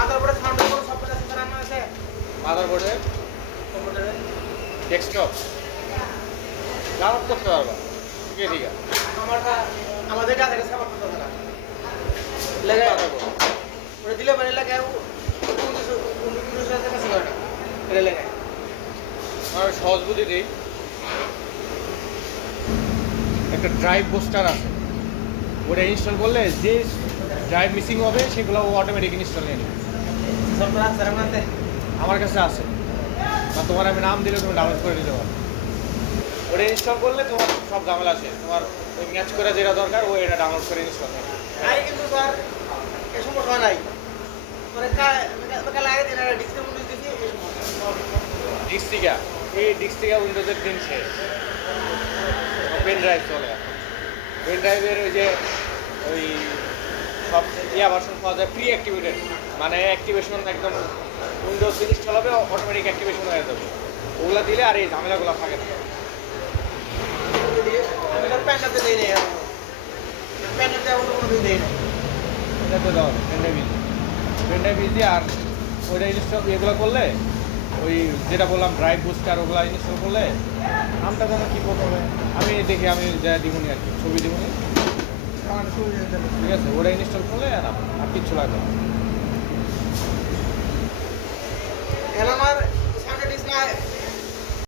মাদারবোর্ডে সাউন্ডের কোনো সফটওয়্যার আছে রান্না আছে মাদারবোর্ডে কম্পিউটারে ডেস্কটপ ডাউনলোড করতে পারবা ঠিক আছে আমারটা আমাদের এটা আছে সাপোর্ট করতে না লাগে ওটা দিলে মানে লাগে উনিশ হাজার টাকা সিগারেট এটা লাগে আমার সহজ বুদ্ধি দিই একটা ড্রাইভ বুস্টার আছে ওটা ইনস্টল করলে যে ড্রাইভ মিসিং হবে সেগুলো ও অটোমেটিক ইনস্টল নিয়ে নেবে সফটওয়্যার আছে রান্নাতে আমার কাছে আছে বা তোমার আমি নাম দিলে তুমি ডাউনলোড করে নিতে পারো ওটা ইনস্টল করলে তোমার সব ঝামেলা আছে তোমার ওই ম্যাচ করে যেটা দরকার ও এটা ডাউনলোড করে ইনস্টল নেবে নাই কিন্তু স্যার এই সমস্যা নাই মানে কাল আগে দিন ডিসকাউন্ট দিয়েছি এই সমস্যা ডিক্সটিকা এই ডিক্সটিকা উইন্ডোজের দিন শেষ পেন ড্রাইভ চলে পেন ড্রাইভের ওই যে ওই সব ভার্সন পাওয়া যায় প্রি অ্যাক্টিভেটেড মানে অ্যাক্টিভেশন একদম উইন্ডোজ ইনস্টল হবে অটোমেটিক অ্যাক্টিভেশন হয়ে যাবে ওগুলো দিলে আর এই ঝামেলাগুলো থাকে না আমি তো প্যান্টাতে দেই নাই প্যান্টাতে অন্য কোনো দিন দেই নাই এটাতে দাও পেন ড্রাইভ ইজি আর ওইটা ইনস্টল এগুলো করলে ওই যেটা বললাম ড্রাইভ বুস্টার ওগুলো ইনস্টল করলে নামটা যেন কী প্রথমে আমি দেখি আমি যা দিবনি আর কি ছবি দিবনি আমার সুবিধা ঠিক আছে ওটা ইনস্টল করলে আর কিচ্ছু লাগবে না